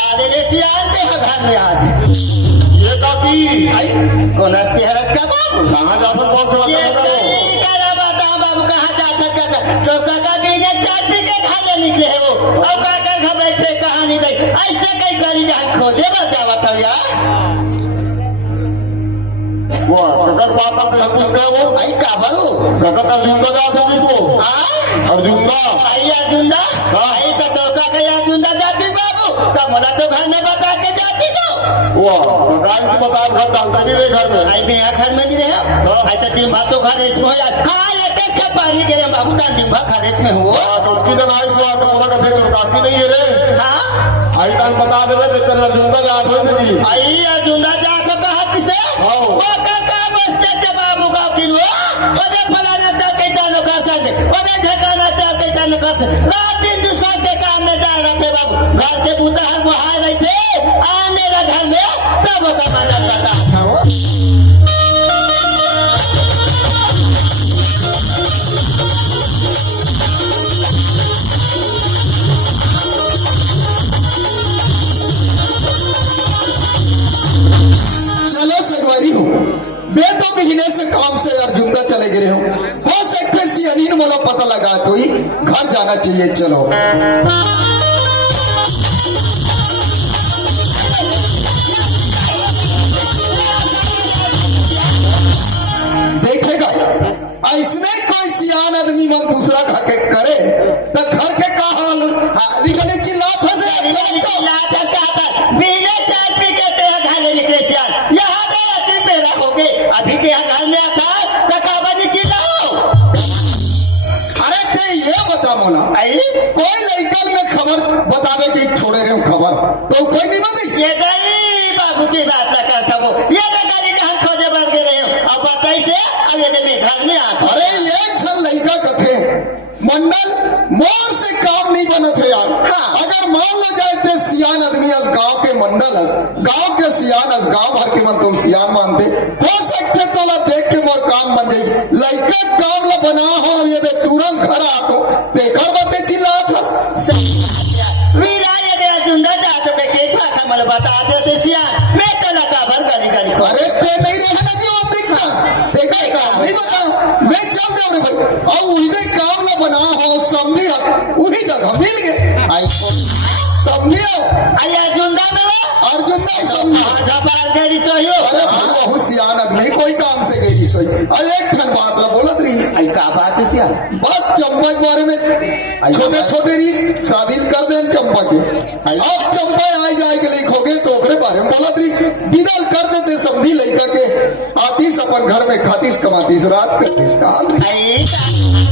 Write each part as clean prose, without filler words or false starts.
आले रे सियान के घर में आज ये काकी कौन हस्ती हरस का बाबू कहाँ जाता कौन से ये बात करो नहीं करा बता बाबू कहाँ जाता कहता तो काका बीने चाट पी के खा ले निकले है वो अब काका घर बैठे कहानी नहीं ऐसे कई गली जहाँ खोजे बचा बताओ यार वो ककर बात आप सब कुछ क्या वो आई का बाबू ककर अर्जुन का जाता है वो अर्जुन का आई अर्जुन आई तो काका अर्जुन जाती बाबू तो मला तो घर में बता के जाती तो वो ककार से बता घर डालते नहीं रहे घर में आई भी यहाँ घर में नहीं रहे आई तो डिम्बा तो घर इसमें हो जाए हाँ लेटेस्ट का पानी के बाबू का डिम्बा घर इसमें हुआ तो उसकी जगह आई सो आके बोला कथे तो काकी नहीं है रे हाँ आई कान बता दे रहे चल अर्जुन का जात हो से जी आई अर्जुन जाकर कहा किसे हाँ वो काका बसते थे बाबू गाँव की वो ओदे फलाना चाह के जानो का साथ ओदे ठकाना चाह के जानो का रात दिन दूसरा के काम में जा रहे थे बाबू घर के बूता हर वो हाय रहे थे आने लगा घर में तब का मजा लगा था वो चलो सगवारी हो बे तो महीने से काम से अर्जुन का चले गए हो सकते सी अनिल मोला पता लगा तो ही घर जाना चाहिए चलो देखेगा ऐसने कोई सियान आदमी मन दूसरा खा के करे तो घर के का हाल निकले चिल्लात हसे बिना चाय पी के तेरा घर निकले सियान यहाँ पे अति मेरा हो गए अभी तेरा घर में आता तो काबाजी चिल्लाओ अरे ते ये बता मोला आई कोई लड़कन में खबर बतावे कि छोड़े रहे खबर तो कोई नहीं बताई ये गई बाबू की बात लगा था वो ये गाड़ी हम खोजे बढ़ गए रहे अब बताई से अब ये मैं घर में आता अरे एक छल लड़का कथे मंडल मोर से काम नहीं बनत है यार हाँ। अगर मान लो जाए ते सियान आदमी अस गांव के मंडल अस गांव के सियान अस गांव भर के मन तुम सियान मानते हो सकते तो ला देख के मोर काम बन जाए लड़का काम ला बना हो ये दे तुरंत घर आतो ते कर बते चिल्लात हस वीरा ये दे जुंदा जातो के केक का मला बता देते सियान मैं तो लगा भर गाली गाली को अरे ते नहीं रहना जी वो देखना देखा नहीं बताओ मैं चल जाऊं रे भाई अब उही काम ला बना हो समझी उही जगह मिल गए आई समझियो आई जुंदा में वो अर्जुन नहीं समझा आजा बाल गई सोयो अरे बहुत सियान आदमी कोई काम से गई सोई अरे एक ठन बात ला बोलत रही आई का बात है सियान बस चंपा के बारे में छोटे छोटे रीस शादी कर दें चंपा के अब चंपा आई जाए के लिए खोगे तो ओकरे बारे में बोलत रही विदल कर देते समझी लड़का के आतीस अपन घर में खातीस कमातीस राज करतीस का आई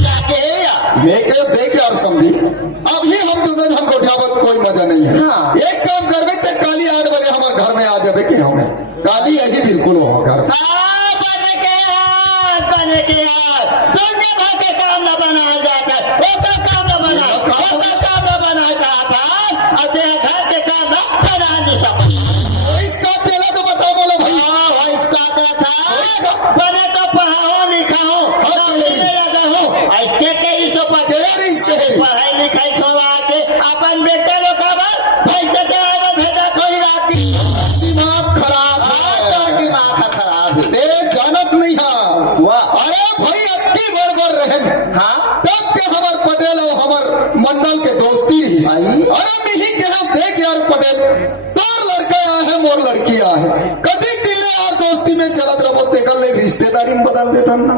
जाके या मैं के देख यार समझी अभी हम दोनों हमको उठावत कोई मजा नहीं है हाँ। एक काम करवे ते काली 8 बजे हमारे घर में आ जावे के हमें काली यही बिल्कुल हो घर में बने के हाथ दुनिया भर के काम न बनाया जाता है वो का काम न बना वो का काम न बनाया जाता है और तेरे घर के काम न बना नहीं सकता इसका तेला तो बताओ बोलो भाई हाँ वो इसका था बने तो पढ़ाओ लिखाओ नौकरी में लगा हूँ ऐसे के ही तो पढ़ाई लिखाई छोड़ा के अपन बेटे लोग का पैसे से भेजा कोई रात दिमाग खराब है तो दिमाग खराब है ते जानत नहीं है अरे भाई अति बड़ रहन हाँ तब के हमार पटेल और हमार मंडल के दोस्ती रही अरे नहीं के हम देख यार पटेल तोर लड़का आया है मोर लड़की आया है कभी दिल्ली यार दोस्ती में चलत रहो तेकल ले रिश्तेदारी में बदल देता ना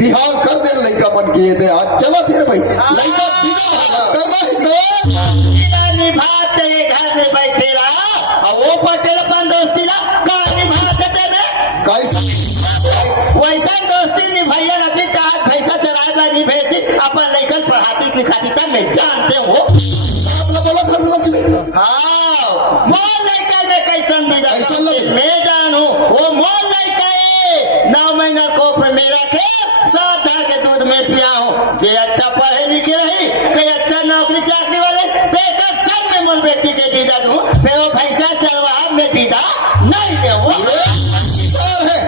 बिहार कर दे लड़का बन के दे आज चला थे भाई लड़का करना है जो निभाते घर में बैठे रहा और वो पटेल अपन दोस्ती ला का निभाते थे मैं कैसा वैसा दोस्ती निभाइया रखी आज पैसा चराए वाली भेजती अपन लेकर पढ़ाती सिखाती था मैं जानते हो मतलब बोला था लक्ष्मी हाँ मोल लड़का में कैसन कैसन बिगड़ लगे? मैं जानू वो मोल लड़का है 9 महीना कोप में रखे 7 के दूध में पिया हूँ जे अच्छा पढ़े लिखे रही कोई अच्छा नौकरी चाकरी वाले देखकर सब में मोल व्यक्ति के विदा दूं फिर वो पैसा चलवा में विदा नहीं दे वो सर है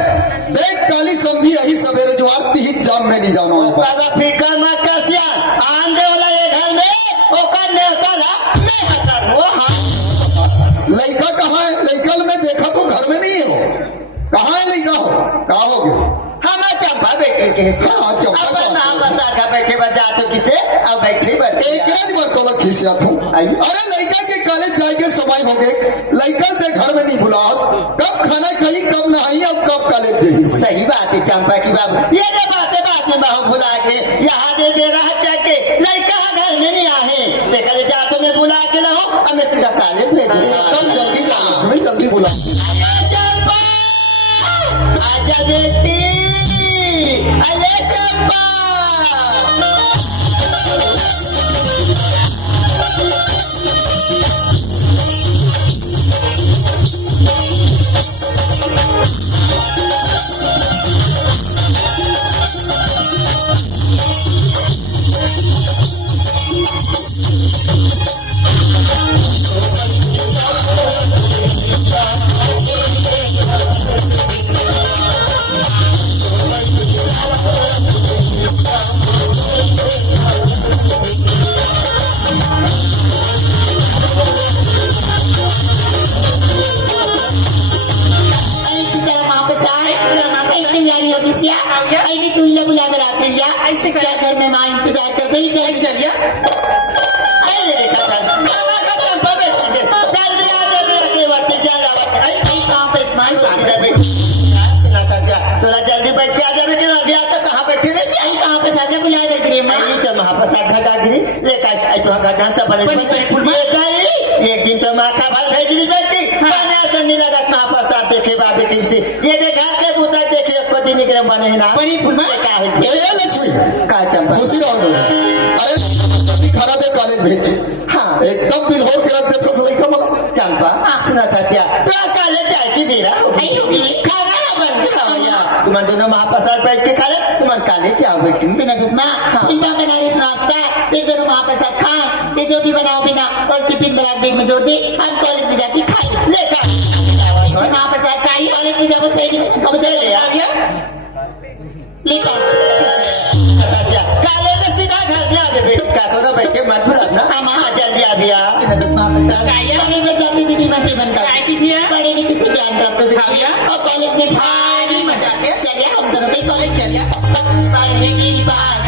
देख काली समझी यही सवेरे जो आरती ही जाम में नहीं जाना होगा ज्यादा फिकर मत कर सियान आंधे वाला ये घर में वो करने वाला मैं कर वो हाँ के हिस्से हाँ, चौका अपन तो वहाँ बस आधा बैठे बस जाते किसे अब बैठे बस एक राज बर्तौलत खींचा था। आइए। अरे लड़का के कॉलेज जाए के समय हो गए, लड़का ते घर में नहीं भुलास, कब खाना खाई कब नहाई और कब कॉलेज जाई। सही बात है चंपा की बाबू, ये जो बातें बात में बाहू भुला के यहाँ दे बेरा चके लड़का घर में नहीं आए देखा जातो में बुला के लाओ अब मैं सीधा कॉलेज भेज एकदम जल्दी जा लक्ष्मी, जल्दी बुला। चंपा आजा बेटी, अले चंपा। क्या घर में माँ इंतजार कर रही है चलिए अरे देखा चल मामा का चंपा बैठ दे चल दिया दे मेरा के वक्त चल आवत आई कहां पे मां सीधा बैठ सुना का जा थोड़ा जल्दी बैठ के आ जा बेटे अभी आता कहां बैठे रे आई कहां पे साजा बुलाए कर रे मैं तो वहां पर साधा गागिरी ले का आई तो गड्ढा सा बने ये दाई एक दिन तो मां का भल भेज दी बेटी पाने से नहीं लगा वहां पर साथ देखे बाबे किन से ये दे घर के बूता देखे को दिन निकले बने ना बड़ी फुलमा का है ए लक्ष्मी का चंपा खुशी रहो। अरे जल्दी खाना दे कॉलेज भेज। हाँ एकदम बिल हो के रख दे तो लड़का मला। चंपा सुना था क्या तो कॉलेज जाए की बेरा होगी खाना बन गया भैया तुम दोनों महाप्रसाद बैठ के खा ले तुम कॉलेज जाओ बेटी सुना दुश्मा इनका बनारस नाश्ता एक दोनों महाप्रसाद खा ये जो भी बनाओ बिना और टिफिन बना बैग में जोड़ दे हम कॉलेज में जाके खाए लेकर महाप्रसाद खाई कॉलेज में जाओ सही में कब दे ले काले ने सीधा घर में आवे बेटी का तो बैठे मत भूल ना हम जल्दी आ भैया सीधा दुश्मा प्रसाद कॉलेज में जाती दीदी मंडी बनता है की थी पढ़े लिखे से ज्ञान प्राप्त होता और कॉलेज में भारी मजा आते चलिए हम दोनों के कॉलेज चलिए पढ़ने की बात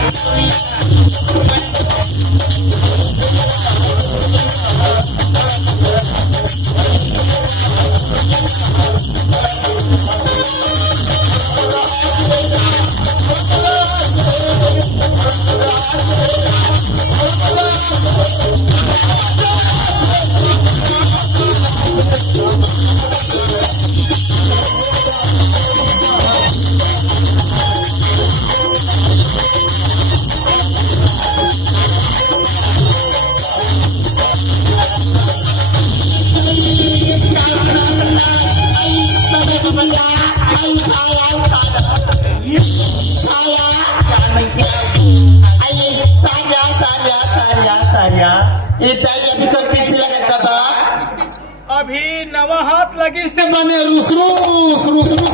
अभी नवा हाथ लगी माने रुसरूस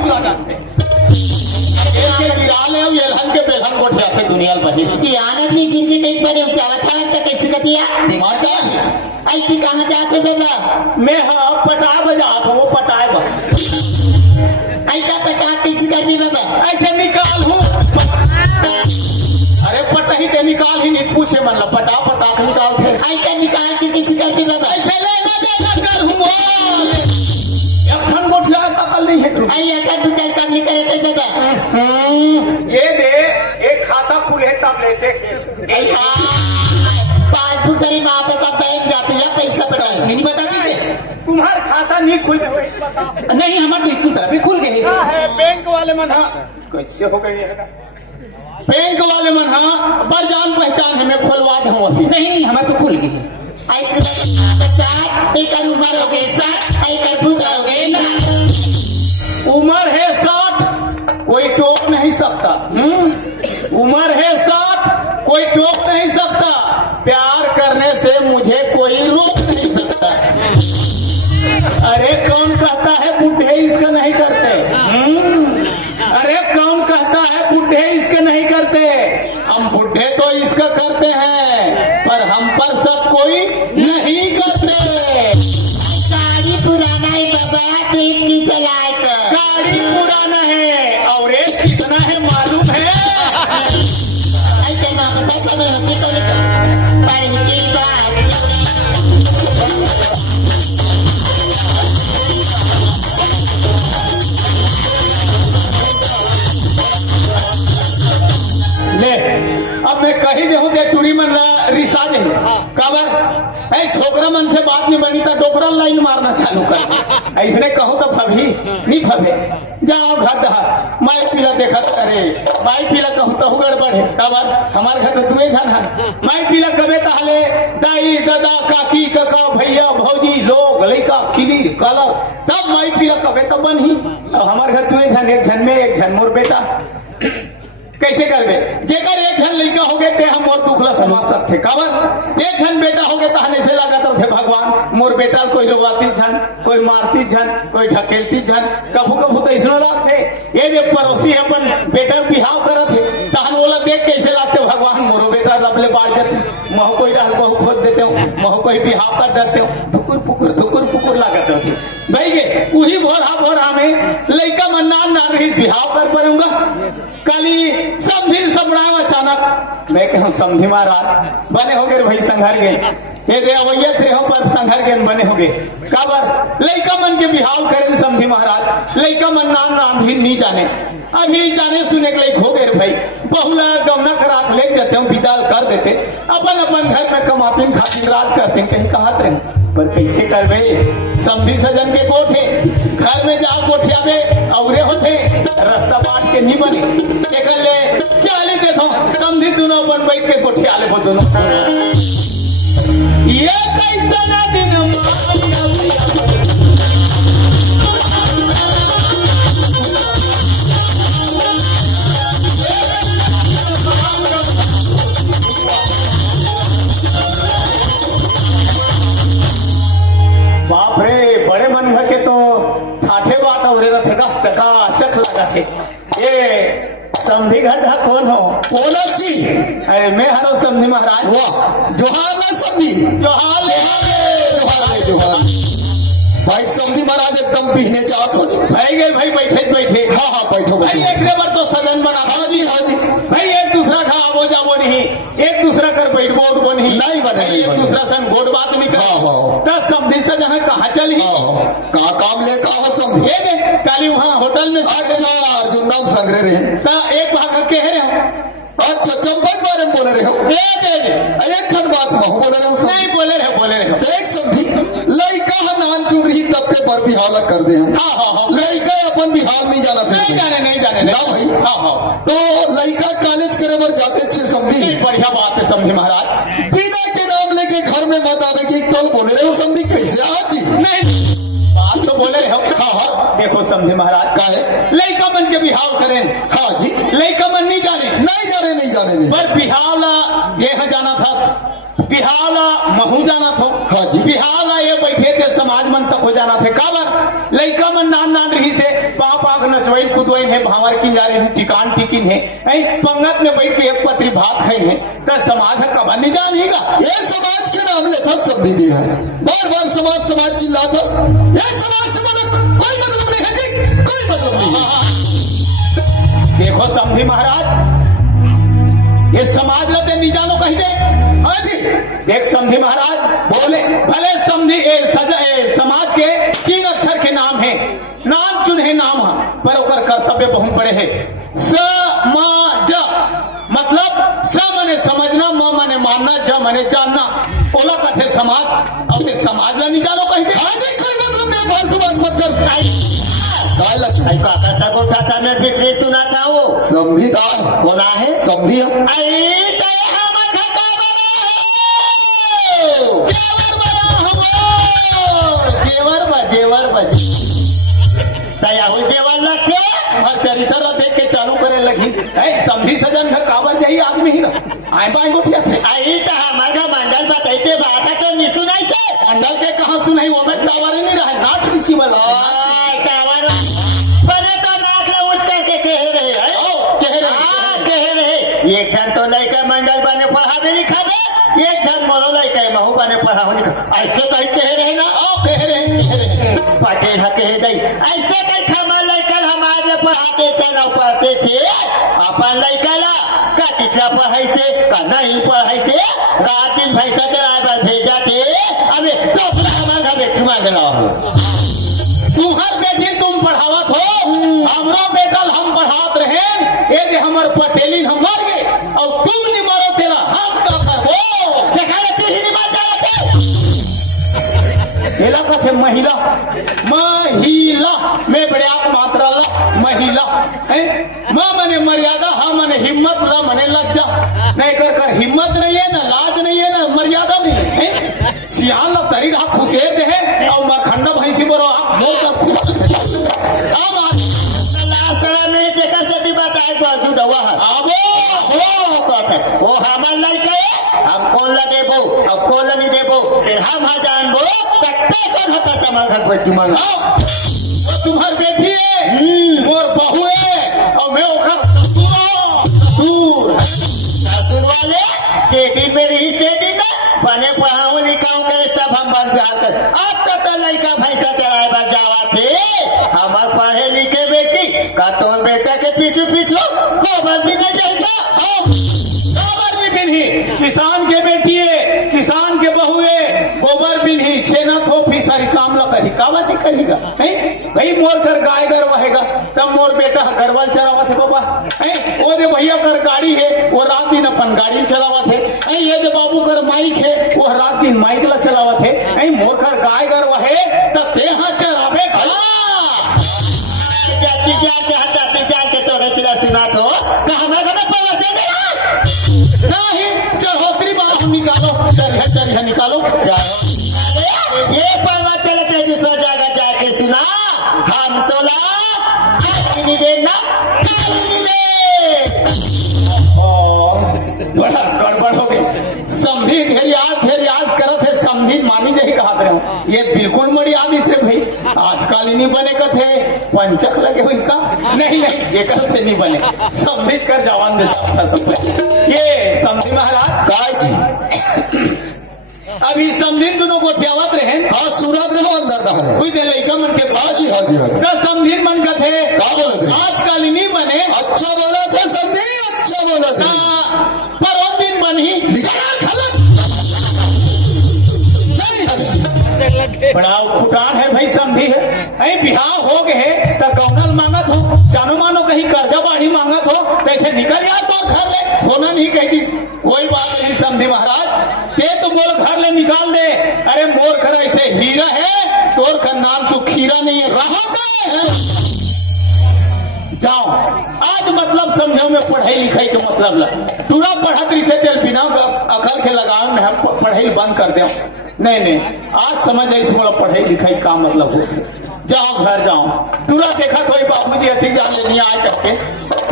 लगा थे गिरा ले एलहन के बेलहन गोठे आते दुनिया बही सियानत में गिर के देख पड़े उचाला था तो कैसे कतिया मार क्या ऐसे कहाँ जाते बाबा मैं हाँ पटा बजा था वो पटाए बा ऐसा पटा कैसे करनी बाबा ऐसे निकाल हूँ अरे पटा ही ते निकाल ही नहीं पूछे मन ला पटा के निकाल थे ऐसा निकाल के कैसे करनी बाबा ऐसे ले कर हूँ एक गोठिया कपल नहीं है ऐसा बुतल काम नहीं करे थे बाबा ये दे एक खाता खुले तब लेते पासबुक करी वहाँ पे सब बैंक जाते हैं पैसा पटाए नहीं बताती थे तुम्हारा खाता नहीं खुल नहीं हमारे तो स्कूल तरफ खुल गए है बैंक वाले मन हाँ कैसे हो गई है बैंक वाले मन हाँ पर जान पहचान है मैं खुलवा दूँ अभी नहीं हमारे तो खुल गए ऐसे साथ एक उम्र हो गई साथ एक भूत हो गए ना उम्र है 60 कोई टोक नहीं सकता उम्र है 60 कोई टोक नहीं सकता प्यार करने से मुझे कोई रोक नहीं सकता अरे कौन कहता है बुढ़े इसका नहीं करते अरे कौन कहता है बुढ़े इसके नहीं करते हम बुढ़े तो इसका करते हैं पर हम पर सब कोई नहीं करते गाड़ी पुराना है बाबा देख के चलाए कर गाड़ी मन से बात नहीं बनी तो डोकरा लाइन मारना चालू कर। ऐसने कहो तो फभी नहीं फबे, जाओ घर डहा माई पीला देखा अरे माई पीला कहूँ तो गड़बड़ है। कबर हमारे घर तो दुए जान है माई पीला कबे ताले दाई दादा काकी काका भैया भौजी लोग लड़का खिली कलर तब माई पीला कबे तब बन ही। अब हमारे घर दुए जन, एक जन में एक जन मोर बेटा कैसे करबे। जेकर एक जन लड़का हो गए ते हम और दुखला समाज सकते। काबर एक जन बेटा हो गए तहने से लागत थे भगवान मोर बेटा कोई रोवाती झन कोई मारती झन कोई ढकेलती झन कभू कभू तो इसनो लागते ये जे पड़ोसी अपन बेटा बिहाव करत है तहन बोला देख कैसे लागते भगवान मोरो बेटा लपले बाढ़ जाती मह कोई रहल बहु खोद देते हो मह कोई बिहाव कर डरते हो धुकुर पुकुर लागत होती भाई गे वही भोरा में लड़का मन्ना ना रही बिहाव कर परूंगा कली समझी सबड़ाव अचानक मैं कहूँ समझी महाराज बने हो गए भाई संघर गए ये दे अवैया थे हो पर संघर गए बने हो गए काबर लड़का मन के बिहाव करें समझी महाराज लड़का मन नाम भी नहीं जाने अभी जाने सुने के लिए हो गए भाई बहुला गमना करा ले जाते हम विदाल कर देते अपन अपन घर में कमाते खातिर राज करते कहीं कहा रहे पर कैसे करबे समझी सजन के कोठे घर में जा कोठिया पे औरे होते रास्ता बाट के नहीं बने एकल ले चले देखो समझी दोनों अपन बैठ के कोठिया ले वो दोनों ये कैसा ना दिन बाप रे बड़े मन घर के तो ठाठे बाट और थे चका चक लगा थे ये समधी गड्ढा कौन हो कौन अच्छी अरे मैं हरो समधी महाराज वाह जोहार ला समधी जोहार जोहार भाई समधी महाराज एकदम पीने चाहत हो भाई गए भाई बैठे हाँ बैठो भाई एक बार तो सदन बना हाँ जी भाई एक दूसरा का आबो जाबो नहीं एक दूसरा कर बैठबो उठबो नहीं बने एक दूसरा सन गोड बात नहीं कर दस समधी से जहाँ कहा चल ही का काम ले का हो समधी ये दे काली वहाँ होटल में अच्छा अर्जुन नाम संग्रह रहे एक भाग कह रहे हो अच्छा चंपक बारे में बोले रहे हो एक ठन बात में बोले रहे हो नहीं बोले रहे देख समझी लड़का हम नान चुन रही तब ते पर बिहाव कर दे हम हाँ लड़का अपन बिहाव नहीं जाना थे नहीं जाने ना भाई हाँ तो लड़का कॉलेज करे बर जाते छे समझी बढ़िया बात है समझी महाराज बिना के नाम लेके घर में मत आवे की तो बोले रहे हो समझी कैसे आज नहीं बात तो बोले रहे हो हाँ देखो समझी महाराज का है लड़का मन के बिहाव करें हाँ जी लड़का मन नहीं जाने पर बिहावला देह जाना था बिहावला महू जाना था हाँ जी बिहावला ये बैठे थे समाज मन तक हो जाना थे काबर लड़का मन नान रही से पाप आग नचवाइन कुदवाइन है भावर की जा रही टिकान टिकिन है पंगत में बैठ के एक पत्री भात खाई है तो समाज कबर नहीं जानेगा ये समाज के नाम लेता सब दीदी है बार समाज चिल्लाता ये समाज से कोई मतलब नहीं है जी कोई मतलब नहीं देखो समझी महाराज ये समाज लते नहीं जानो कही दे हाँ जी देख समझी महाराज बोले भले समझी समाज के 3 अक्षर के नाम है नाम चुने नाम है पर ओकर कर्तव्य बहुत बड़े है समाज मतलब स मने समझना म मने मानना ज मने जानना ओला कथे समाज और समाज ला नहीं जानो कही दे हाँ जी कोई मतलब नहीं फालतू बात मत कर काका सगो काका मैं फिक्रे सुनाता हूँ समझीदार कौन है समझी हम जेवर जेवर लगते हर चरित्र देख के चालू करे लगी समझी सजन का काबर जाई आदमी ही आए बाएं गोठिया थे आई तो हमारा मंडल बताइते बात के नहीं सुनाई से मंडल के कहा सुनाई वो में कावर नहीं रहा नाट ऋषि वाला कावर बने तो नाक ले उच करके कह रहे एक जन तो लड़का मंडल बने पढ़ा भी नहीं खाबे एक जन मोरो लड़का महू बने पढ़ा हो नहीं ऐसे कहीं कह रहे ना कह रहे पटेल कह गई ऐसे कहीं खमल लड़का हमारे पढ़ाते चला पढ़ते थे अपन लड़का ला का टिकला पढ़ाई से का नहीं पढ़ाई से रात दिन भैंसा चलाए पर भेजा थे अबे तो हमारा बेटी मांगना हो तुम्हार बेटी तुम पढ़ावत हो हमरो बेटल हम पढ़ात रहे ये जे हमर पटेलिन हम मर गए और तुम नहीं मरो तेरा हम का करबो देखा रे तू ही नहीं मर जाते महिला का थे महिला महिला में बड़े आप मात्रा ला महिला है माँ मने मर्यादा हाँ मने हिम्मत ला मने लज्जा नहीं कर कर हिम्मत नहीं है ना लाज नहीं है ना मर्यादा नहीं है सियान ला तरी रहा खुशे दे है और मरखंडा भैंसी बरो आप मोर कर खुश में देखा से भी बताए बाजू दवा है आबो हो कहते वो हमार लड़का है हम कौन ला देबो अब कौन ला नहीं देबो फिर हम हाँ जानबो तक्ते कौन होता समाधान बेटी मांगा वो तुम्हार बेटी है मोर बहू है और मैं ओकर ससुर ससुर ससुर वाले जेडी में रही जेडी में बने पढ़ाऊ लिखाऊ के तब हम बाल बिहार कर अब तो लड़का भैंसा चलाए बा जावा थे हमार पढ़े लिखे बेटी का तोर बेटा के पीछे पीछे गोबर भी नहीं जाएगा हम गोबर भी बिन्ही किसान के बेटी है किसान के बहू है गोबर बिन्ही छेना थोपी सारी काम ला करी कावा नहीं करेगा नहीं भाई मोर कर गाय गर वहेगा तब मोर बेटा गरवाल चलावा थे बाबा है वो दे भैया कर गाड़ी है वो रात दिन अपन गाड़ी चलावा थे ये दे बाबू कर माइक है वो रात दिन माइक ला चलावा थे मोर कर गाय गर वहे तब ते हाँ चलावे जाती जान के तोरे चिला सुना तो हमें हमें पता चल गया नहीं चढ़ोतरी बाहर निकालो चरिया निकालो ये पता चले थे दूसरा जगह जाके सुना हम तो ला खाली नहीं देना खाली नहीं दे बड़ा गड़बड़ हो गई समझी ढेर याद करत है समझी मानी जही कहा रहे हो ये बिल्कुल मड़ी आदि से भाई आजकल ही नहीं बने का थे पंचक लगे हुई का नहीं एक से नहीं बने समझी कर जवान देता था सब ये समझी महाराज काय जी अभी समझी दोनों को ठियावत रहे हाँ सूरज रहो अंदर का है कोई दे लड़का मन के हाँ जी हाँ जी हाँ जी तो समझी मन का थे का बोले थे आजकल ही नहीं बने अच्छा बोला थे संधि अच्छा बोला थे पर और दिन बनी निकाल खलक बड़ा उठान है भाई समझी है अरे बिहार हो गए तो कौनल मांगत हो जानो मानो कहीं कर्जा बाढ़ी मांगत हो कैसे निकल यार तो घर ले होना नहीं कही कोई बात नहीं समझी महाराज ते तो मोर घर ले निकाल दे अरे मोर घर ऐसे हीरा है तोर का नाम जो खीरा नहीं है रहा जाओ आज मतलब समझो में पढ़ाई लिखाई के मतलब ला पूरा पढ़त रही से तेल बिना अकल के लगाव में पढ़ाई बंद कर दे नहीं आज समझ ऐसे बोला पढ़ाई लिखाई का मतलब होते जाओ घर जाओ पूरा देखा कोई बाबूजी अति जान लेनी आए करके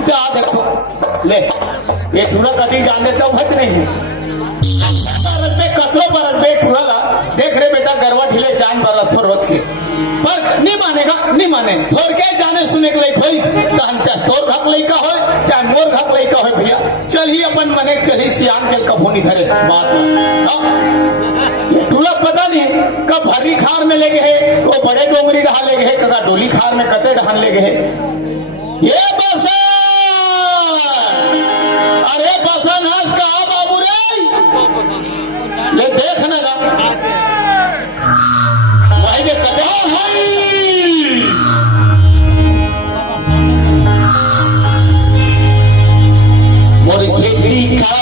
जा देखो ले ये पूरा कभी जान देता हूँ नहीं कतरो बरस बे पूरा ला देख रहे बेटा गरवा ढीले जान बरस थोड़ रोज के पर नहीं मानेगा नहीं माने थोड़ के जाने सुने के लिए खोई चाहे तोर घक लई का हो चाहे मोर घक लई का हो भैया चल ही अपन मने चली सियान के कभू नहीं धरे बात टूला पता नहीं कब भरी खार में ले गए वो बड़े डोंगरी ढहा ले गए कदा डोली खार में कते ढहान ले गए ये बसन अरे बसन हंस कहा बाबू रे ले देख ना वही के कदा मोर खेती का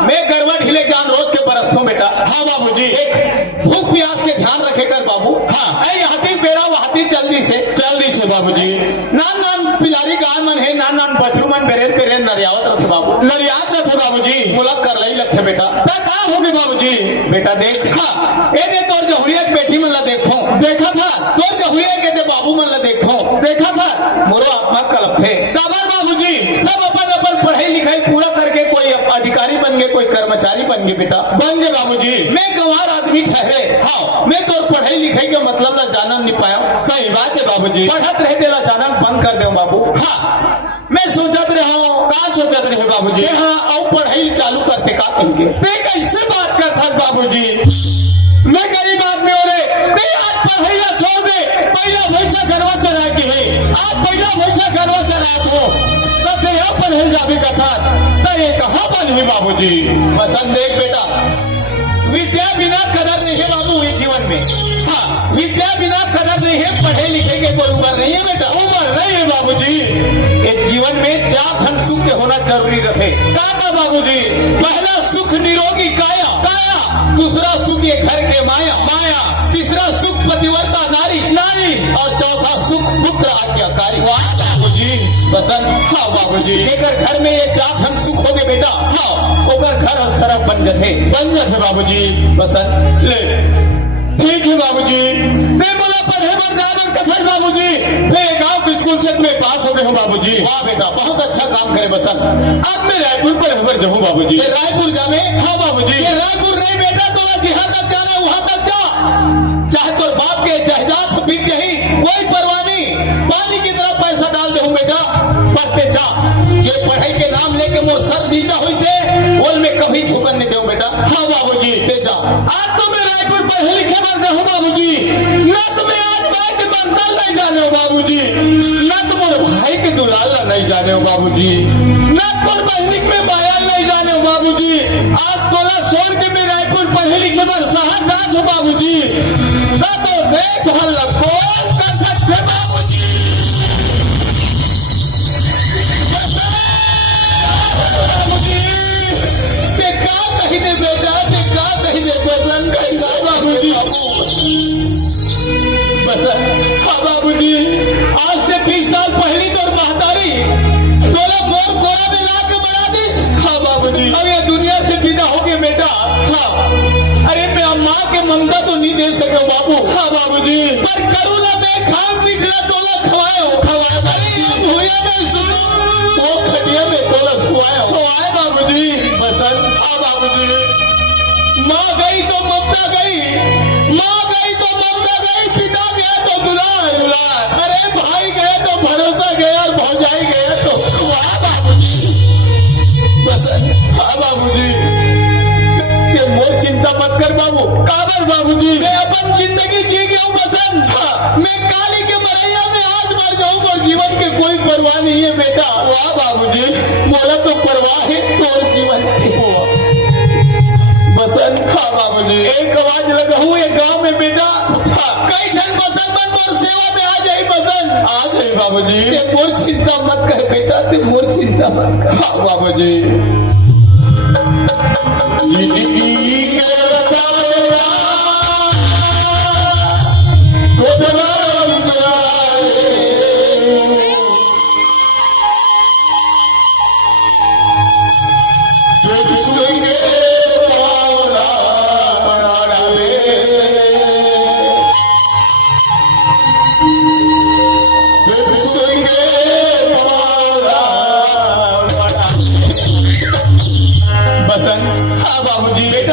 मैं गरबा ढीले जान रोज के बरसों बेटा हाँ बाबूजी एक भूख प्यास के ध्यान रखे कर बाबू हाँ। ऐ हाथी बेरा हाथी जल्दी से बाबूजी नान पिलारी गाय मन है नान बछरू मन बेरे नरियावत रखे बाबू लड़ियात रखे बाबूजी मुलक कर लई लगते बेटा का हो गए बाबूजी बेटा देख हाँ। ए दे तोर जहुरिया के बेटी मन ला देखो देखा था तोर जहुरिया के दे बाबू मन ला देखो देखा था मोरो आत्मा कलप थे काबर बाबूजी सब अपन अपन पढ़ाई लिखाई पूरा करके कोई अधिकारी बन गए कोई कर्मचारी बन गए बेटा बन गए बाबूजी मैं गंवार आदमी ठहरे हाँ। मैं तो पढ़ाई लिखाई का मतलब ला जाना नहीं पाया सही बात है बाबूजी पढ़त रहे देला जाना बंद कर दे बाबू हाँ। मैं सोचत रहा हूँ का सोचत रहे बाबूजी हाँ और पढ़ाई चालू करते का कहेंगे मैं कैसे बात करता बाबूजी मैं गरीब आदमी हो रहे नहीं आज पढ़ाई ला छोड़ दे पहला पैसा करवा चला के आप पहला वैसा गरबा चलात हो तो यहाँ पर हिल जाबे कथा तो ये कहाँ पर नहीं बाबूजी। बसन देख बेटा, विद्या बिना कदर नहीं है बाबू इस जीवन में। हाँ, विद्या बिना कदर नहीं है, पढ़े लिखे के कोई उम्र नहीं है बेटा, उम्र नहीं है बाबूजी। इस जीवन में चार धन सुख के होना जरूरी रहे। काका बाबूजी, पहला सुख निरोगी काया, दूसरा सुख ये घर के माया, तीसरा सुख पतिव्रता नारी, और चौथा सुख पुत्र आज्ञाकारी। वाह बाबूजी। बसन हाँ बाबूजी। जेकर घर में ये चार धन सुख हो गए बेटा, हाँ, ओकर घर और सरब बन जाते बाबूजी। बसन ले ठीक है बाबूजी। मैं बोला पढ़े पर जाकर कथा बाबूजी, मैं गांव स्कूल से मैं पास हो गए हूँ बाबूजी। वाह बेटा, बहुत अच्छा काम करे बसन। अब मैं रायपुर पर हवर जाऊँ बाबूजी। ये रायपुर जावे? हाँ बाबूजी। ये रायपुर नहीं बेटा, तो जहाँ तक जाना वहाँ तक जा, चाहे तो बाप के जहजात बिक जाही, कोई परवाह नहीं, पानी की तरह पैसा डाल दे बेटा, पढ़ते जा। ये पढ़ाई के नाम लेके मोर सर नीचा हुई से बोल में कभी झुकन नहीं दे बेटा। हाँ बाबूजी। ते जा। आज तो मैं रायपुर पढ़े लिखे मर जाऊँ बाबूजी, न तो मैं आज भाई के मंडल नहीं जाने हो बाबूजी, न तो मोर भाई के दुलाला नहीं जाने हो बाबूजी, न तो बहनिक में बायाल नहीं जाने हो बाबूजी। आज तोला छोड़ के मैं रायपुर पढ़े लिखे मर शहर जात हो बाबूजी, न तो देखभाल कौन कर सकते बाबूजी। ते का कही दे बेटा, ते का कही दे बसन, कैसा बाबूजी। बसन हाँ बाबूजी, आज से 20 साल पहली तोर महतारी तोला मोर कोरा में ला के बना दिस। हाँ बाबूजी। अब ये दुनिया से विदा हो गए बेटा। हाँ, अरे मैं माँ के ममता तो नहीं दे सके बाबू। हाँ बाबूजी। पर करूँगा मैं, खान पीटला तोला खवाए हो, अरे अब भूया में सुनो, वो खटिया में तोला सुआए बाबूजी। बसन हाँ बाबूजी। माँ गई तो ममता गई, माँ गई तो ममता गई, पिता गया तो दुलार, अरे भाई गया तो भरोसा गया, और भौजाई गया तो वाह बाबूजी। बसन हाँ बाबूजी। ये मोर चिंता मत कर बाबू। काबर बाबूजी। मैं अपन जिंदगी जी गया हूँ बसन। हाँ, मैं काली के मरैया में आज मर जाऊँ और जीवन के कोई परवाह नहीं है बेटा। वाह बाबूजी। बोला तो परवाह है तो जीवन बसन। हाँ बाबूजी। एक आवाज लगा हूँ एक गांव में बेटा। हाँ, कई जन बसन बन और सेवा में आ जाए बसन। आ गई बाबूजी। ते मोर चिंता मत कर बेटा, ते मोर चिंता मत कर। हाँ बाबूजी। जिंदगी के रास्ता बेटा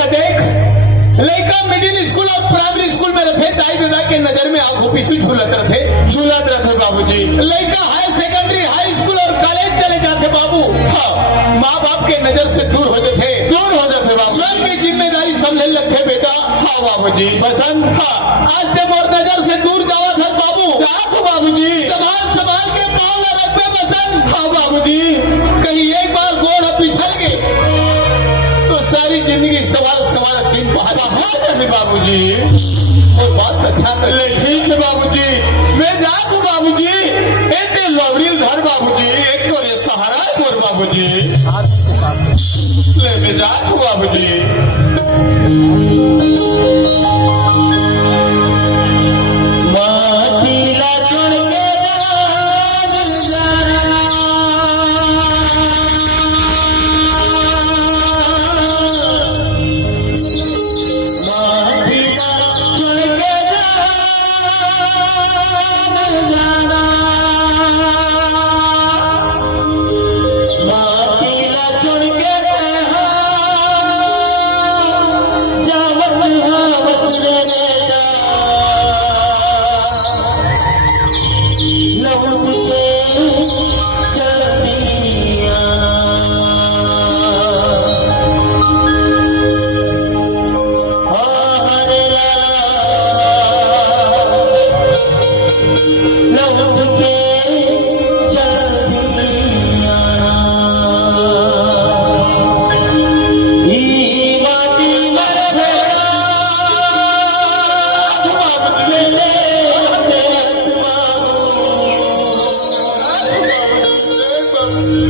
देख, लड़का मिडिल स्कूल और प्राइमरी स्कूल में रहे, दाई दादा के नजर में आंखों पीछू झूलत रहे बाबूजी। लड़का हायर सेकेंडरी, हाई स्कूल और कॉलेज चले जाते बाबू। हाँ, माँ बाप के नजर से दूर हो जाते बाबू। स्वयं की जिम्मेदारी समझने लगते बेटा। हाँ बाबूजी। बसन हाँ, आज से मोर नजर से दूर जावा था बाबू। जात हो बाबूजी। संभाल के पाँव न रख पे बसन। हाँ बाबूजी। कहीं एक बार गोड़ पिछल गए तो सारी जिंदगी सवाल दिन बाहर बाबूजी। और बात का ध्यान रख। ठीक है बाबूजी, मैं जात हूँ बाबूजी। एक लवरील घर बाबूजी, एक तो ये सहारा है मोर बाबूजी। ले मैं जात हूँ बाबूजी। माटीला छोड़ के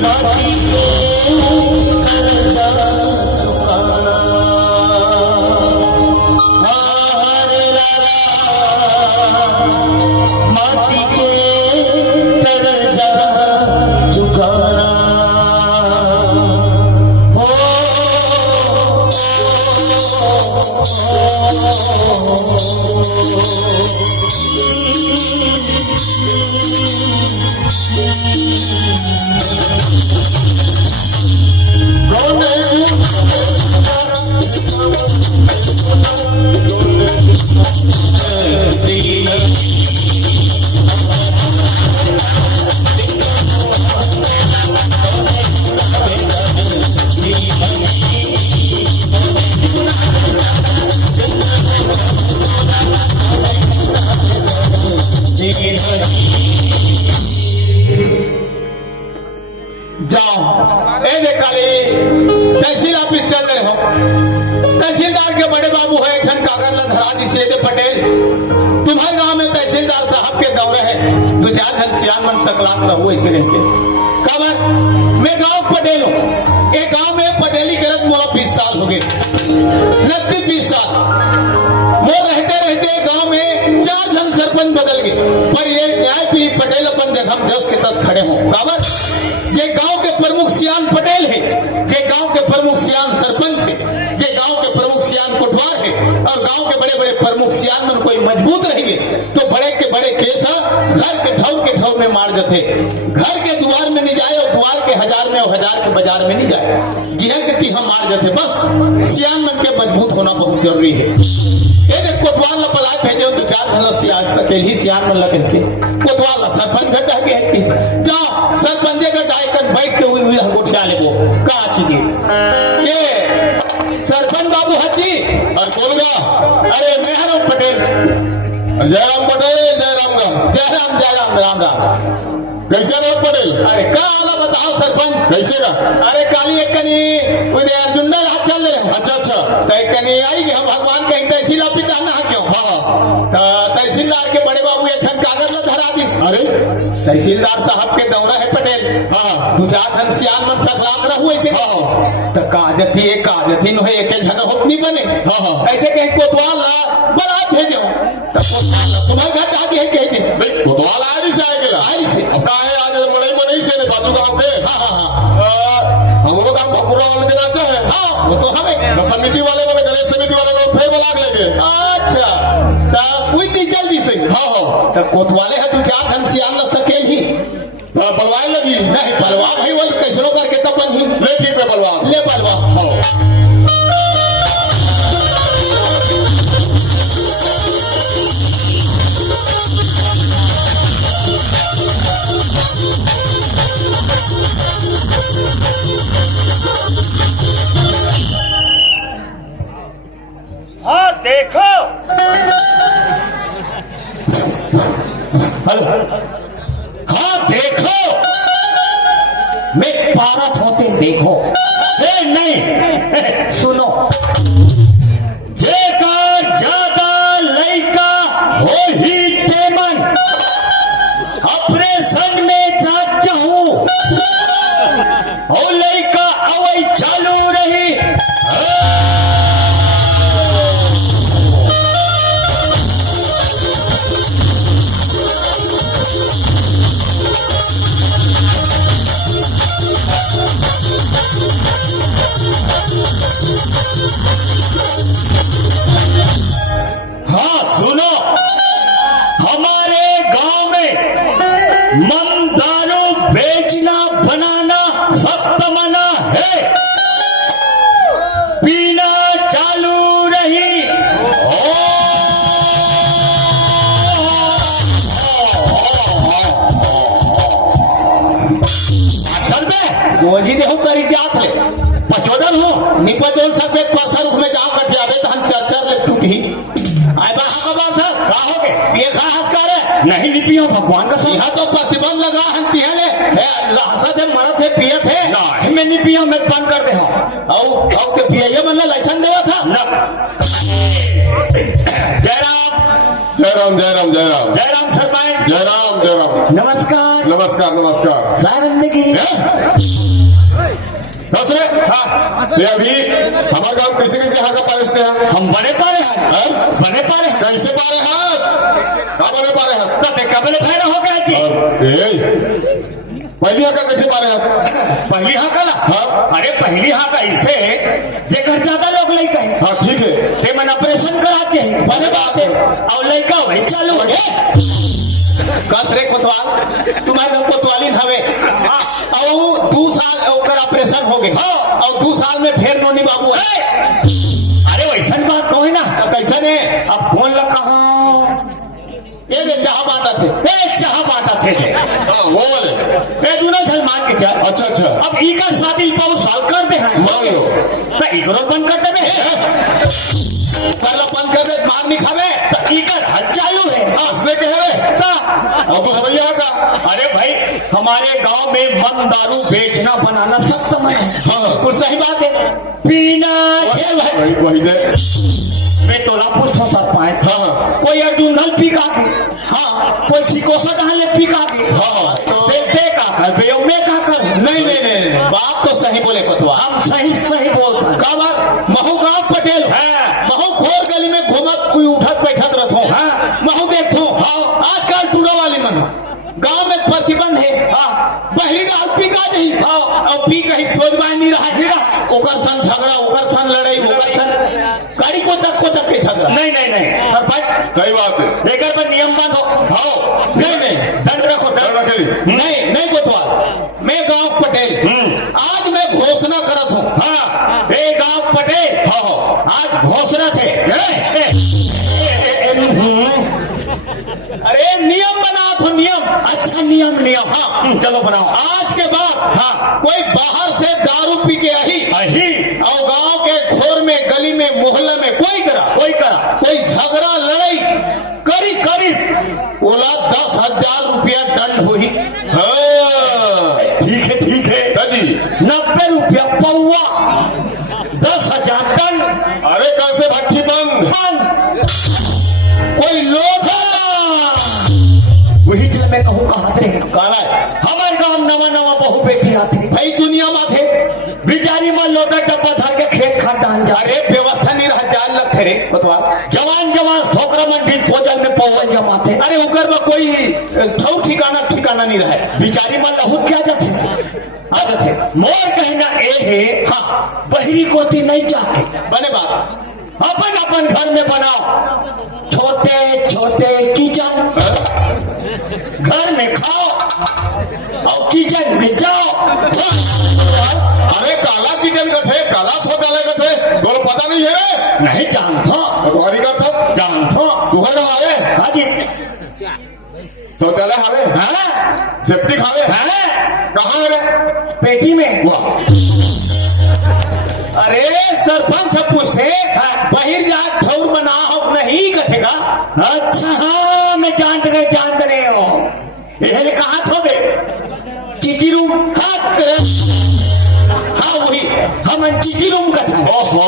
माटी के कर्जा चुकाना। हाँ हरे लाला माटी के कर्जा चुकाना। हो जाओ ए देख काली तहसील ऑफिस चल रहे हो। तहसीलदार के बड़े बाबू है ठन कागज ला धरा दी से पटेल तुम्हारे गांव में तहसीलदार साहब के दौरे है। दो चार धन सियान मन सकलात रहो ऐसे रहते खबर। मैं गांव पटेल हूँ। एक गांव में पटेली करत मोला 20 साल हो गए। नब्बे 20 साल मोर रहते रहते गांव में 4 जन सरपंच बदल गए। पर ये न्याय पी पटेल अपन जगह में जस के तस खड़े हो खबर। जे गांव के प्रमुख सियान पटेल है, जे गांव के प्रमुख सियान सरपंच है, जे गांव के प्रमुख सियान कोटवार है और गांव के बड़े बड़े प्रमुख सियान में कोई मजबूत रहेंगे तो बड़े के बड़े केस घर के ठौर में मार देते। घर के द्वार में नहीं जाए और द्वार के हजार में और हजार के बाजार में नहीं जाए। जिहे के ती हम मार देते। बस सियान मन के मजबूत होना बहुत जरूरी है। ये देख कोतवाल ला पलाय भेजे तो 4 धन सियान सकेल ही सियान मन लगे के कोतवाल ला सरपंच गड्ढा के है किस जाओ सरपंच गड्ढा कर बैठ के हुई गोठिया लेबो का छिगे ये सरपंच बाबू हजी और कौन गा? अरे मेहराम पटेल जयराम पटेल जयराम गा। जयराम राम राम। कैसे राम पटेल? अरे का आला बताओ सरपंच कैसे गा? अरे काली एक कनी उधर अर्जुंडा हाथ चल रहे हो। अच्छा अच्छा तय कनी आई कि हम भगवान कहीं तहसील ऑफिस डालना है क्यों। हाँ तहसीलदार के बड़े बाबू एक ठन कागज ला धरा दिस। अरे तहसीलदार साहब के दौरा है पटेल। हाँ 2-4 धन सियान मन सकलाक रहू ऐसे हाँ तो काजती नो है एक जन होत नहीं बने। हाँ। ऐसे कहीं कोतवाल ला बड़ा भेजो तो कोतवाल ला तुम्हारे घर डाल है कह दिस भाई कोतवाल आरी से आए गेला आई से अब का है आज मड़ई से ने बाजू गांव के। हाँ हम लोग काम भकुरा वाले दिन आता है। हाँ वो तो हमें समिति वाले गणेश समिति वाले लोग फेर बलाक लेंगे। अच्छा तो कोई तीन जल्दी से हाँ हाँ तो कोतवाले है 2-4 धन सियान ला सकेल ही बलवाए लगी नहीं बलवा भाई वो कैसरो करके तब बन ही ले ठीक है बलवा ले बलवा। हाँ हाँ देखो हेलो हाँ देखो मैं पारत होते देखो नहीं सुनो जेकर ज्यादा लइका हो ही तेमन ऑपरेशन में जात चाहूं और लइका अवई चालू रही। हाँ सुनो हमारे गांव में मन दारू बेचना बनाना सब मना है। पीना चालू रही गोजी देहू करी जात ले पचोदन हो निपजोल सब एक परसा रुख में जाओ कठे आवे तो हम चर ले टूटी आए बा का बात है का हो गए ये खा हंस करे नहीं भी पियो भगवान का यह तो प्रतिबंध लगा हम तिहले हंसत है मरत है पियत है नहीं मैं नहीं पियो मैं बंद कर दे हूं औ के पिए मतलब लाइसेंस देवा था जयराम जयराम जयराम जयराम जयराम सरपंच जयराम जयराम नमस्कार नमस्कार नमस्कार सावन की दूसरे ये अभी हमारे गांव कैसे कैसे हाका पारसते हैं हम बने पारे हैं हाँ? बने पारे हैं कैसे पारे हंस कहाँ बने पारे हंस तो देखा बने फायदा हो गया जी और पहली हाका कैसे पारे हंस पहली हाँ कला हाँ? अरे पहली हाँ का इसे जेकर ज्यादा लोग लड़का है हाँ ठीक है ते मन ऑपरेशन कराते हैं बने बात है और लड़का वही चालू हो गया कस रे कोतवाल तुम्हारे घर कोतवाली हवे और 2 साल ओकर ऑपरेशन हो गए हाँ। और 2 साल में फिर नोनी बाबू है अरे वैसा बात तो है ना तो कैसे ने अब कौन ला कहा ये जे चाह बांटा थे चाह बांटा थे हाँ वो वाले ये दोनों सलमान के चल अच्छा अच्छा अब इकर शादी बहुत साल कर दे हैं मान लो तो इकरो बंद कर दे कर लो बंद कर दे मार नहीं खावे तो इकर हल चालू है हंसने के है रे का अब तो समझिए का अरे भाई हमारे गांव में मन दारू बेचना बनाना सख्त मना है हाँ कुछ सही बात है पीना चल भाई वही दे मैं तोला पूछता सर पाए हाँ कोई अर्जुनल पी का के हाँ कोई सिकोसा कहाँ ले पी का के हाँ दे का कर बे मैं का कर नहीं बात तो सही बोले कोतवाल हम सही बोलते हैं काबर महू गांव पटेल हाँ। महू खोर गली में घूमत उठत बैठत रहतो हाँ। महू देखतो हाँ। आजकल टूरो वाली मन गांव में प्रतिबंध है हाँ। बहरी डाल पी का नहीं हाँ। और पी कहीं सोचवाई नहीं रहा ओकर सन झगड़ा ओकर सन लड़ाई ओकर सन गाड़ी को चक के झगड़ा नहीं सर भाई सही बात है लेकर पर नियम बांधो हाँ नहीं दंड रखो डर दंड रखे ली नहीं कोतवाल मैं गांव पटेल आज मैं घोषणा करत हूँ हाँ ए गांव पटेल हाँ आज घोषणा थे अरे नियम बना तो नियम अच्छा नियम हाँ चलो बनाओ आज के बाद हाँ। कोई बाहर से दारू पी के आई अही और गांव के खोर में गली में मोहल्ले में कोई करा कोई झगड़ा लड़ाई करी बोला 10,000 रुपया दंड हुई हाँ ठीक है जी 90 रुपया पौवा 10,000 टन अरे कैसे भट्टी बंद कोई लोग वही चल मैं कहूँ कहा रे काला है हमारे गांव नवा बहु बेटी आती भाई दुनिया में थे बिचारी में लोटा डब्बा धर के खेत खाद डाल जा अरे व्यवस्था नहीं रहा जाल लगते रे कोतवाल जवान छोकरा मंडी भोजन में पौवल जमाते अरे उकर में कोई ठौ ठिकाना नहीं रहा बिचारी में लहू क्या जाते आ जाते मोर कहना ए है हाँ बहरी कोती नहीं चाहते बने बात अपन घर में बनाओ छोटे किचन घर में खाओ और किचन में जाओ अरे काला किचन का थे काला शौचालय का थे दोनों पता नहीं है रे नहीं जानता तुम्हारी का था जानता तुम्हारे का हावे हाजी शौचालय हावे हाँ सेप्टिक हावे हाँ कहाँ है रे पेटी में वाह अरे सरपंच सब पूछते बहिर जा ठौर बना हो नहीं कथेगा अच्छा हाँ मैं जान रहे हो ये कहा थो बे चिची रूम हाँ वही हम चिची रूम का था ओहो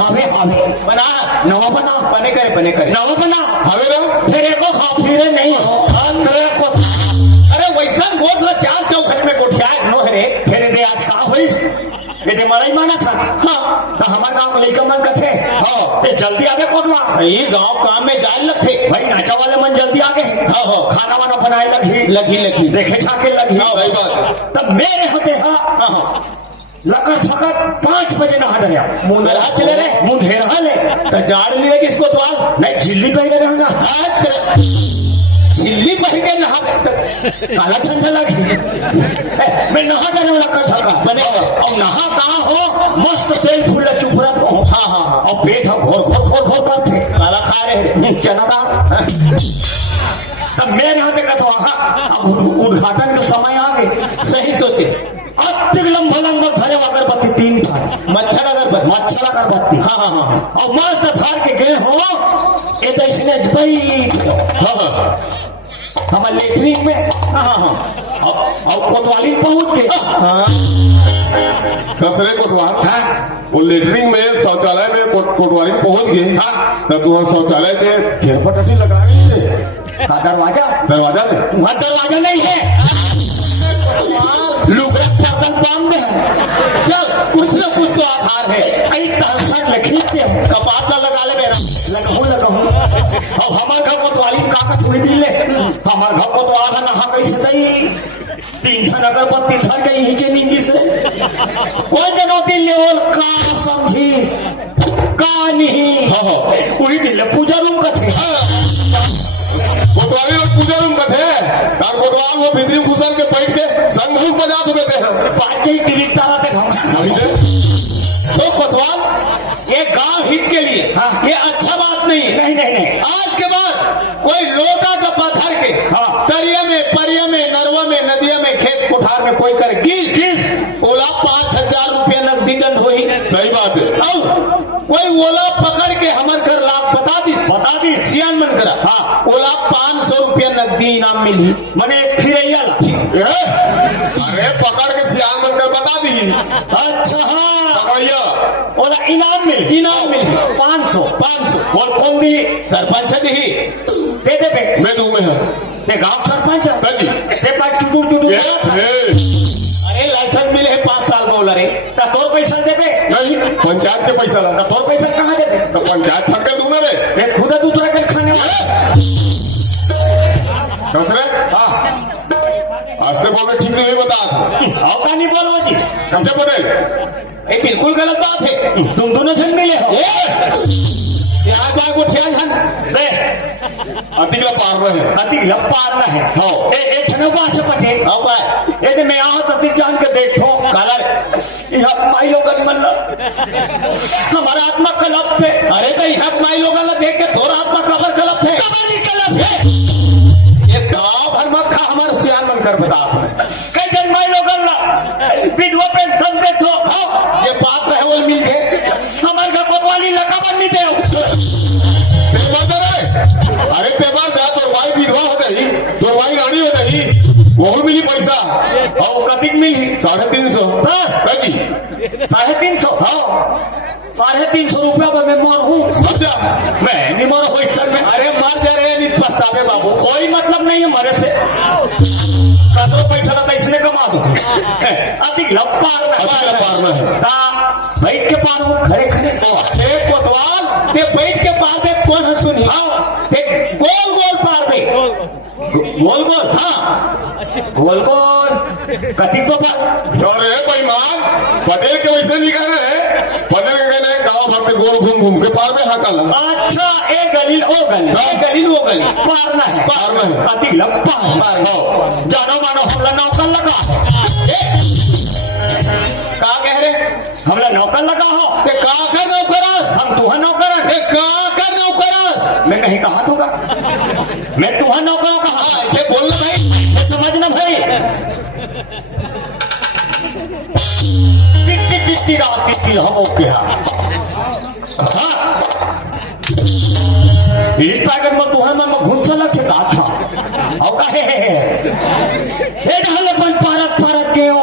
हवे बना नवा बना बने करे नवा बना हावे ना फिर एको खा फिर नहीं हो अरे वैसा गोट ला 4 चौखट में गोठिया नो रे फिर दे आज का होइस ये मलाई माना था हाँ तो हमारे गांव में लड़का मन कथे हाँ। ते जल्दी आवे कोटवा भाई गांव काम में जाल लगते भाई नाचा वाले मन जल्दी आ गए हाँ, हाँ। खाना वाना बनाए लगी देखे छाके लगी हाँ, सही बात है तब मेरे होते हाँ लकड़ छकड़ 5 बजे नहा डरिया मुंदरा चले रे मुंधेरा ले तो जाड़ नहीं है किसको तवाल नहीं झिल्ली पहले रहना झिल्ली पहन के नहा काला ठंडा लगी मैं नहा डरे लकड़ छका बने और नहा कहाँ हो मस्त तेल फूल चुपरत हो हाँ और पेट हो घोर करते काला खा रहे चनादार तब मैं यहाँ देखा था वहाँ अब उद्घाटन के समय आ गए सही सोचे अतिक लंबा धरे अगरबत्ती 3 था मच्छर अगरबत्ती हाँ और मस्त धार के गए हो ये ऐसे हमारे लेटरिन में और कोतवाली पहुंच गए दसरे कोतवाल हाँ वो लेटरिन में शौचालय में कोटवारी में पहुंच गए हाँ। तब तुम्हारे शौचालय के घेर पर टट्टी लगा रही है का दरवाजा दरवाजा में वहाँ दरवाजा नहीं है कोतवाल लुगरा पर्दन बांध दे चल कुछ न कुछ तो आधार है आई तालसा लखी दे कपाट ला लगा ले मेरा लगहूं अब हमार घर कोतवाली काका थोड़ी दिल ले हमार घर को तो आधा नहा कैसे दई तीन ठन अगर बत तीन ठन कहीं हिचे नींगी से कोई जनो दिल ले और का समझी का नहीं वही दिल पूजा रूम का थे कोतवाली और पूजा रूम का थे और कोतवाल वो भीतरी घुसल के बैठ के संघर्ष बजा तो देते हैं बात ही टिकट तारा थे वही दे। तो कोतवाल ये गांव हित के लिए हाँ। ये अच्छा बात नहीं है नहीं नहीं नहीं आज के बाद कोई लोटा का पत्थर के हाँ। दरिया में परिया में नरवा में नदिया में खेत कोठार में कोई कर गिस ओला 5,000 रुपया नकदी दंड हुई सही बात है और कोई ओला पकड़ के हमार घर लाभ बता दी सियान मन करा हाँ। ओला 500 रुपया नकदी इनाम मिली मने फिर ला अरे पकड़ के सियान बनकर बता दी अच्छा हाँ पकड़िया और इनाम मिली 500 और कौन दी सरपंच दी दे दे बे मैं दूं में है ते गांव सरपंच जी। ते पास टुडू ये अरे लाइसेंस मिले है 5 साल बोल रहे ता तोर पैसा दे बे नहीं पंचायत के पैसा ला ता तोर पैसा कहाँ दे बे तो पंचायत फट के दूं ना रे ये खुद दूसरा के खाने वाला दूसरे हाँ आस्ते बोल ठीक नहीं बता आओ कहानी बोलो जी कैसे बोले ये बिल्कुल गलत बात है तुम दोनों जन मिले हो यहाँ बाग उठिया धन बे अतिकला पार रहे हैं अति लपार ना है हाँ। ए ठनो बात से पटे अब बाय ये दे मैं आओ तब जान के देखो कलर यह माई लोग मन हमारा आत्मा कलप थे अरे तो यहाँ माई लोगों ने देख के थोड़ा आत्मा कबर कलप थे कबाली कलप है ये गाँव भर मत खा हमारे सियान मन कर बता आपने कई जन माई लोग विधवा पेंशन दे तो ये बात रहे वो मिल गए हमारे घर कोतवाली लगा बननी दे अरे त्योहार जा तो भाई विधवा हो गई तो भाई रानी हो गई वो मिली पैसा और कभी मिली 350 हाँ। जी 350 हाँ 350 रुपया में मैं मर हूँ अच्छा मैं नहीं मर हो सर में अरे मर जा रहे नहीं पछतावे बाबू कोई मतलब नहीं है मरे से कतरो पैसा लगा इसने कमा दो अधिक लपार अतिकला पारना है बैठ के पारो खड़े खड़े ए कोतवाल ते बैठ के पार में कौन है सुनी ते गोल गोल पार में गोल गोल हाँ गोल गोल कति बाबा अरे बेईमान पटेल के वैसे नहीं कहना है पटेल के कहना है गाँव भर में गोल घूम घूम के पार में हाकल अच्छा ए गलील ओ गली ए गली वो गली पारना है पारना है। अधिक लपार पार हो जानो मानो हमला नौकर लगा का कह रहे हमला नौकर लगा हो ते का कर नौकरास हम तुहा नौकर ते का कर नौकरास मैं कहीं कहा दूंगा मैं तुहा नौकरों कहा हाँ ऐसे बोलना भाई ये समझना भाई टिट्टी टिट्टी रात टिट्टी हम ओके हाँ एक पैकेट में तुहर मन में घुसा लगे बात था और कहे हे ढाले पन पारत गयो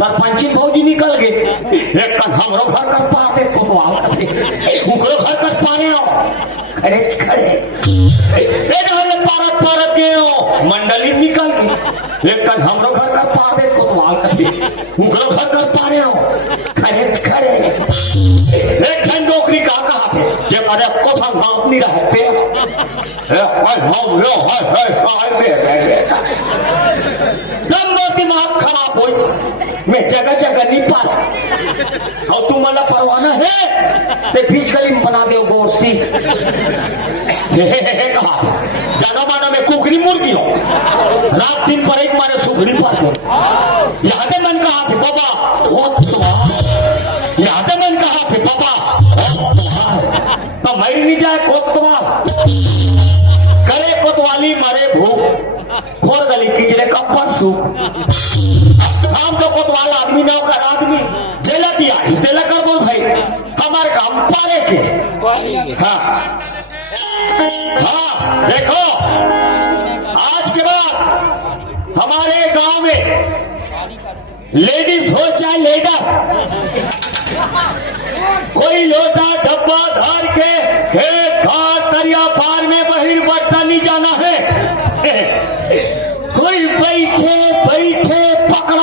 सरपंची भौजी निकल गए एक कन हमरो घर कर पाते कोतवाल करते उकरो घर कर पारे हो खड़े खड़े ए ढाले पारत गयो मंडली निकल गई एक कन हमरो घर कर पाते कोतवाल करते उकरो घर कर पारे हो खड़े खड़े एक जन नौकरी कहा थे जे करे कोठा भाव नहीं रहते दम दिमाग खराब हो मैं जगह जगह नहीं पार और तुम मला परवाना है ते बीच गली में बना दो गोश्ती कहा जाना माना में कुकरी मुर्गी हो रात दिन पर एक मारे सुखड़ी पाते याद मन कहा थे बाबा याद मन कहा थे बाबा तो मर नहीं जाए कोतवाल करे कोतवाली मरे भूख खोर गली की गिरे कब्बर सूख हम तो कोतवाल आदमी नौकर आदमी जेला दिया तेला कर बोल भाई हमारे काम पारे के हाँ हाँ देखो आज के बाद हमारे गांव में लेडीज हो चाहे लेडर कोई लोटा डब्बा धार के खेत खार दरिया पार में बहिर्बट्टा नहीं जाना है कोई बैठे बैठे पकड़ा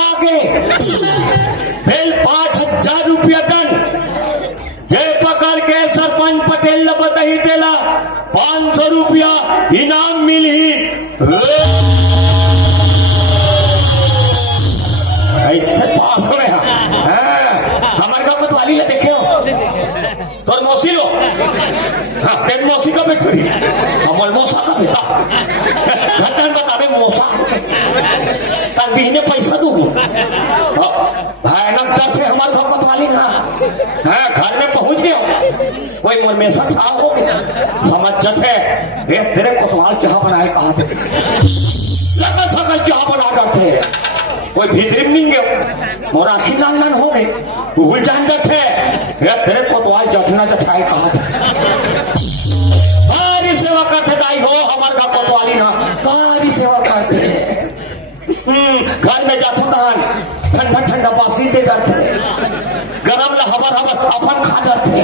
कल बिहने पैसा दूंगी भयानक डर थे हमारे घर कोतवाली ना हाँ घर में पहुंच गए कोई मोर में सब ठाड़ हो गया समझ जथे ये तेरे कोतवाल चाह बनाए कहा थे लगल थकल चाह बना करते कोई भीतरी नहीं गए मोर आखिर लान लान हो गए भूल जान थे ये तेरे कोतवाल जठना जठाए कहा थे भारी सेवा करते दाई हो हमारे घर कोतवाली ना भारी सेवा करते घर में जातो दान ठंडा ठंडा बासी दे डरते गरम ला हबर हबर अपन खा डरते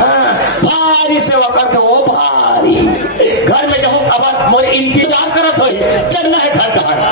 हाँ, भारी सेवा करते हो भारी घर में जाओ अब मोरे इंतजार करत हो चलना है घर दान